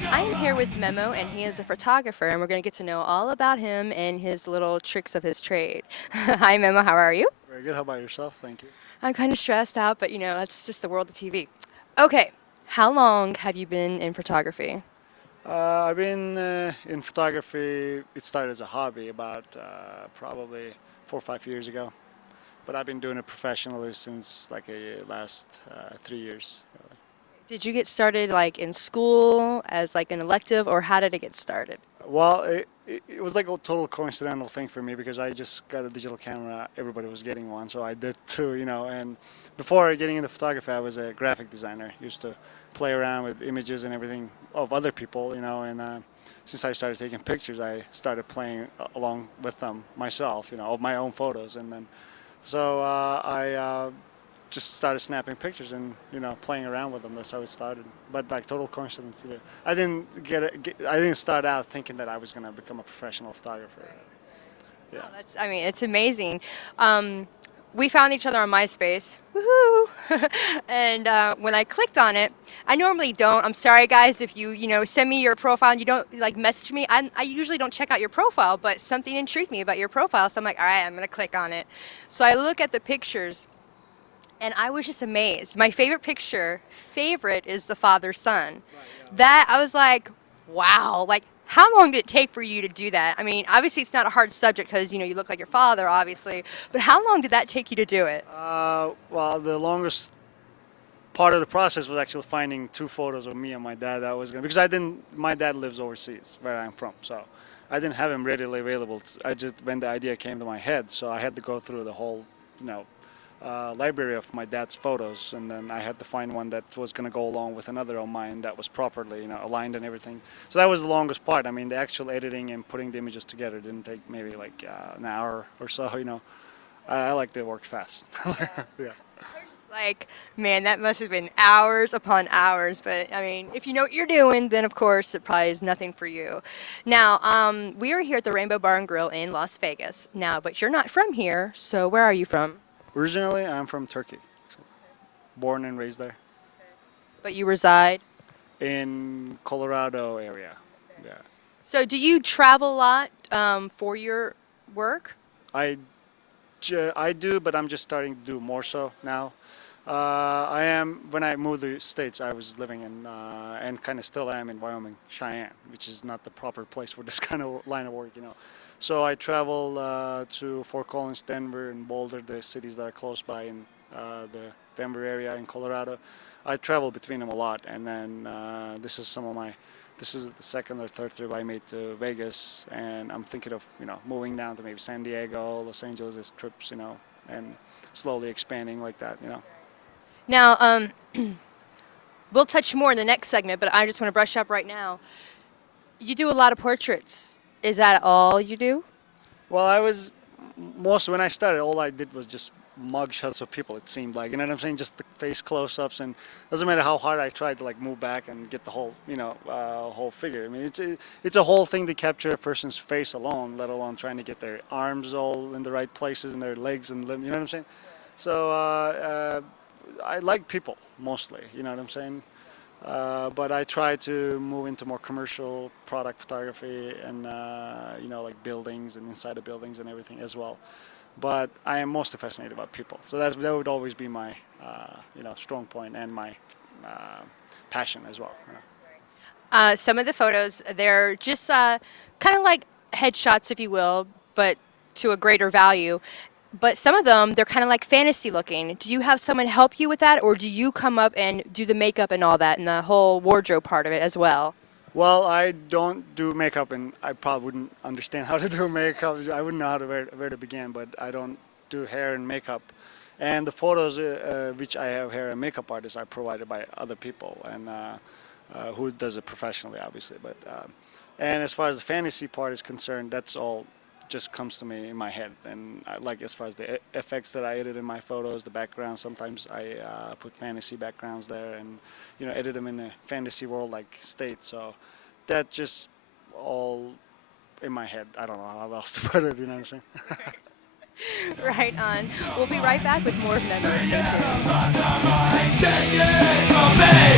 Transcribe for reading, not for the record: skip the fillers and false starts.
back. I am here with Memo, and he is a photographer, and we're going to get to know all about him and his little tricks of his trade. Hi, Memo. How are you? Very good. How about yourself? Thank you. I'm kind of stressed out, but that's just the world of TV. Okay, how long have you been in photography? I've been in photography. It started as a hobby about probably 4 or 5 years ago, but I've been doing it professionally since like the last 3 years. Really. Did you get started like in school as like an elective, or how did it get started? Well, it was like a total coincidental thing for me because I just got a digital camera. Everybody was getting one, so I did too. And before getting into photography, I was a graphic designer. Used to play around with images and everything of other people. And since I started taking pictures, I started playing along with them myself, of my own photos. And then, so I just started snapping pictures and playing around with them. That's how it started. But like total coincidence. I didn't I didn't start out thinking that I was gonna become a professional photographer. Yeah. Oh, it's amazing. We found each other on MySpace. Woohoo! And when I clicked on it, I normally don't. I'm sorry, guys, if you send me your profile and you don't like message me. I usually don't check out your profile, but something intrigued me about your profile, so I'm like, all right, I'm gonna click on it. So I look at the pictures, and I was just amazed. My favorite is the father-son. Right, yeah. That I was like, wow, like. How long did it take for you to do that? I mean, obviously it's not a hard subject because, you look like your father, obviously. But how long did that take you to do it? Well, the longest part of the process was actually finding two photos of me and my dad that I was gonna, because my dad lives overseas where I'm from, so I didn't have him readily available. When the idea came to my head, so I had to go through the whole, library of my dad's photos, and then I had to find one that was going to go along with another of mine that was properly, aligned and everything. So that was the longest part. I mean, the actual editing and putting the images together didn't take maybe like an hour or so. I like to work fast. Yeah. Like, man, that must have been hours upon hours. But I mean, if you know what you're doing, then of course it probably is nothing for you. Now, we are here at the Rainbow Bar and Grill in Las Vegas. Now, but you're not from here, so where are you from? Originally, I'm from Turkey. Born and raised there. But you reside? In Colorado area. Yeah. So do you travel a lot for your work? I do, but I'm just starting to do more so now. When I moved to the States, I was living in, and kind of still am in Wyoming, Cheyenne, which is not the proper place for this kind of line of work. So I travel to Fort Collins, Denver, and Boulder, the cities that are close by in the Denver area in Colorado. I travel between them a lot, and then this is the second or third trip I made to Vegas, and I'm thinking of moving down to maybe San Diego, Los Angeles as trips, and slowly expanding like that. Now, we'll touch more in the next segment, but I just want to brush up right now. You do a lot of portraits. Is that all you do? Well, when I started, all I did was just mug shots of people, it seemed like. You know what I'm saying? Just the face close-ups, and doesn't matter how hard I tried to like move back and get the whole, whole figure. I mean, it's a whole thing to capture a person's face alone, let alone trying to get their arms all in the right places and their legs and limbs. You know what I'm saying? So I like people mostly. You know what I'm saying? But I try to move into more commercial product photography and like buildings and inside of buildings and everything as well. But I am mostly fascinated about people, so that would always be my strong point and my passion as well. Some of the photos, they're just kind of like headshots, if you will, but to a greater value. But some of them, they're kind of like fantasy looking. Do you have someone help you with that, or do you come up and do the makeup and all that and the whole wardrobe part of it as well? Well, I don't do makeup, and I probably wouldn't understand how to do makeup. I wouldn't know how to where to begin, but I don't do hair and makeup. And the photos which I have hair and makeup artists are provided by other people, and who does it professionally, obviously. But and as far as the fantasy part is concerned, that's all just comes to me in my head. And like as far as the effects that I edit in my photos, the background, sometimes I put fantasy backgrounds there and edit them in a fantasy world like state. So that just all in my head. I don't know how else to put it, you know what I'm saying? Right on. We'll be right back with more of Memo. Stay tuned.